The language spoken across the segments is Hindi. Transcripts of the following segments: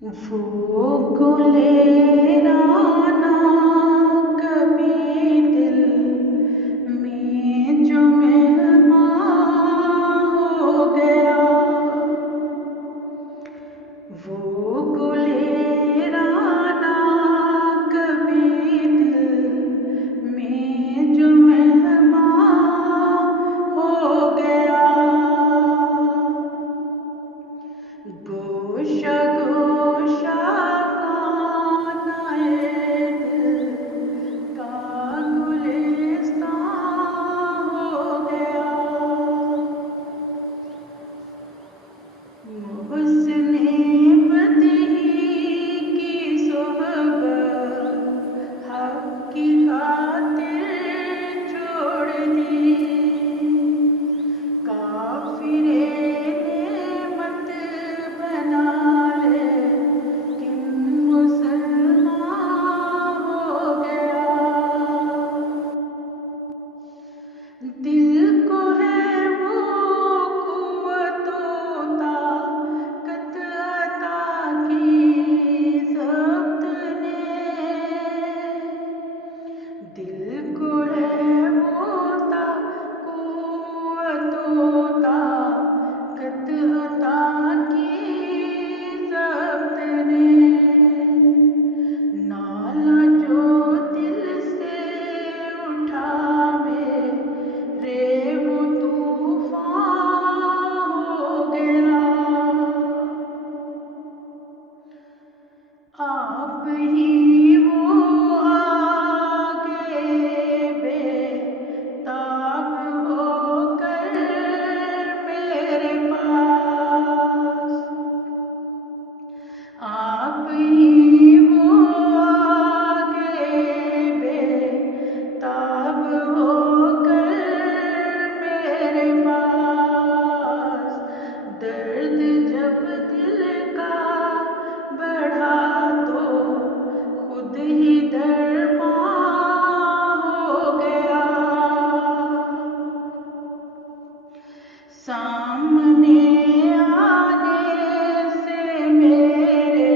वो गुलेरा ना कभी दिल में जो मेहमान हो गया। वो गुलेरा ना कभी दिल में जो मेहमान हो गया। गोशा गोशा खानाए दिल का गुलिस्तान हो गया। मुहस्सिने बदही की सोहबत हक की खातिर छोड़ दी। काफिरे नेमत बना लेकिन मुसलमान हो गया। दिल को है वो कुव्वतो ताकत अता की ज़ब्त ने। दिल को है वो कुव्वतो ताकत अता की ज़ब्त ने। नाला जो दिल से उठा मेरे वो तूफान हो गया। आप ही वो आगे बेताब होकर मेरे पास। आप ही वो आगे बेताब होकर मेरे पास। दर्द जब दिल का बढ़ा तो खुद ही दरमां हो गया। सामने आने से मेरे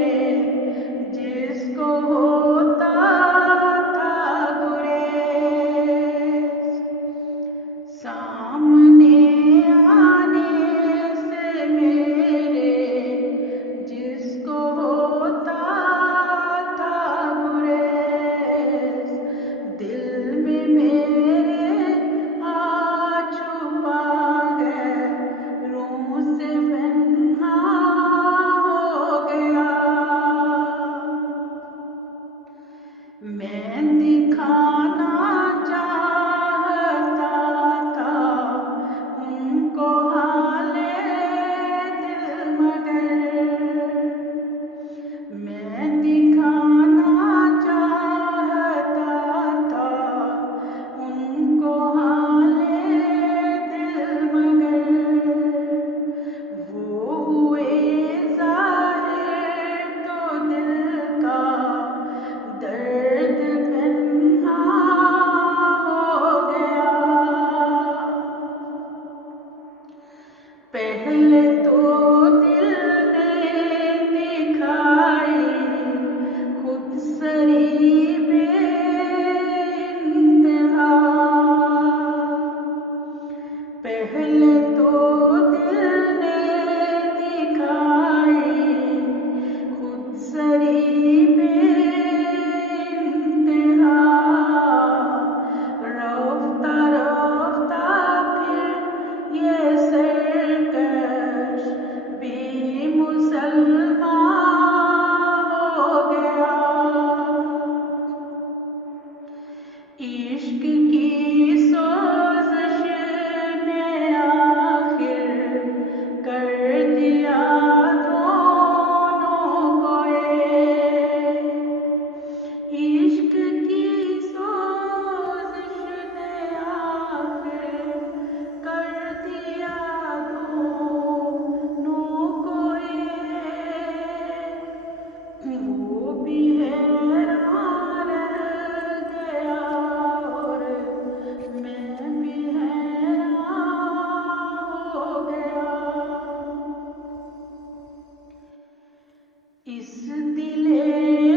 इस दिले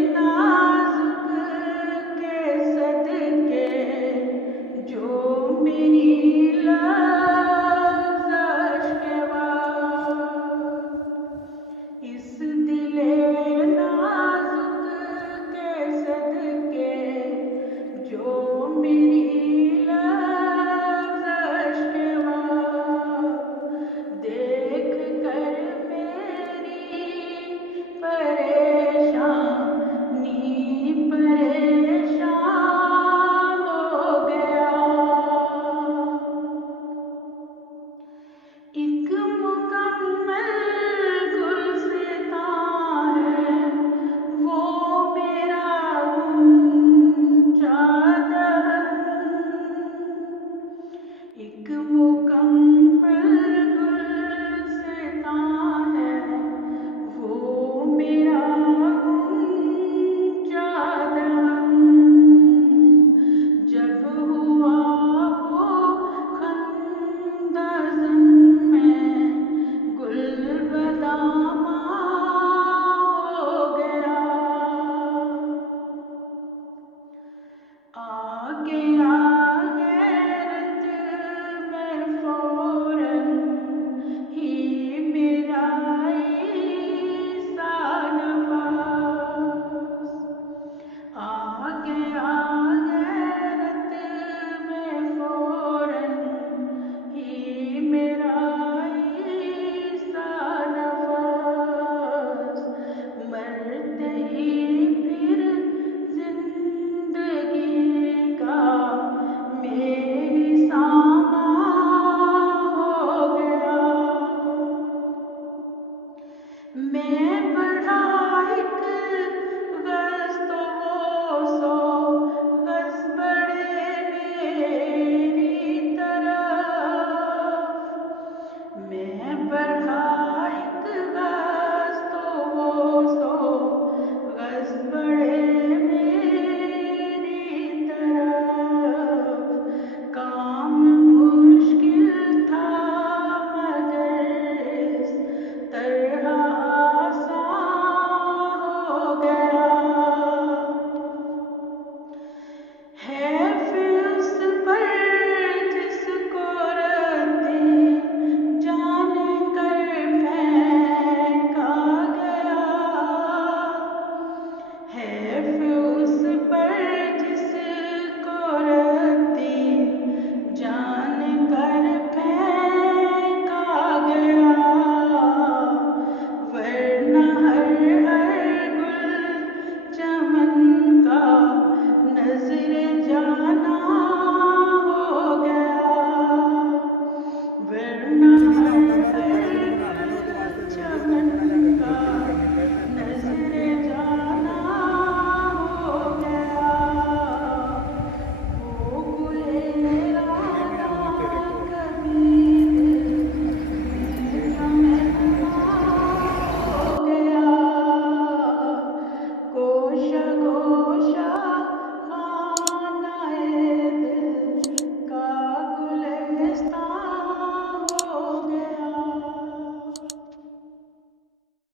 नाजुक के सदके जो मेरी लफ्ज़ के बाद, इस दिले नाजुक के सदके जो मेरी लफ्ज़ के बाद, देख कर मेरी परेशानी परेशान हो गया। एक मुकम्मल गुलसितां है वो मेरा गुंजा दहन, एक मुकम्मल गुलसितां है वो मेरा गुंजा दहन, जब हुआ वो खंदज़न में गुल बदामा हो गया। आगे आगे रत में फौरन ही मेरा ईसा नफास, आगे आगे रत में फौरन ही मेरा ईसा नफास, मरते ही फिर जिंदगी का मेरी सामा हो गया। मैं बढ़ा एक गज तो वो 100 गज बढ़े मेरी तरफ, मैं बढ़ा एक गज तो वो 100 गज बढ़े मेरी तरफ, काम मुश्किल था मगर इस तरह आसान हो गया। है फिर उस पर जिसको रद्दे जान कर फेंका गया, है फिर उस पर जिसको रद्दे जान कर फेंका गया, वरना हर गुल चमन का नजरे जाना हो गया, वरना हर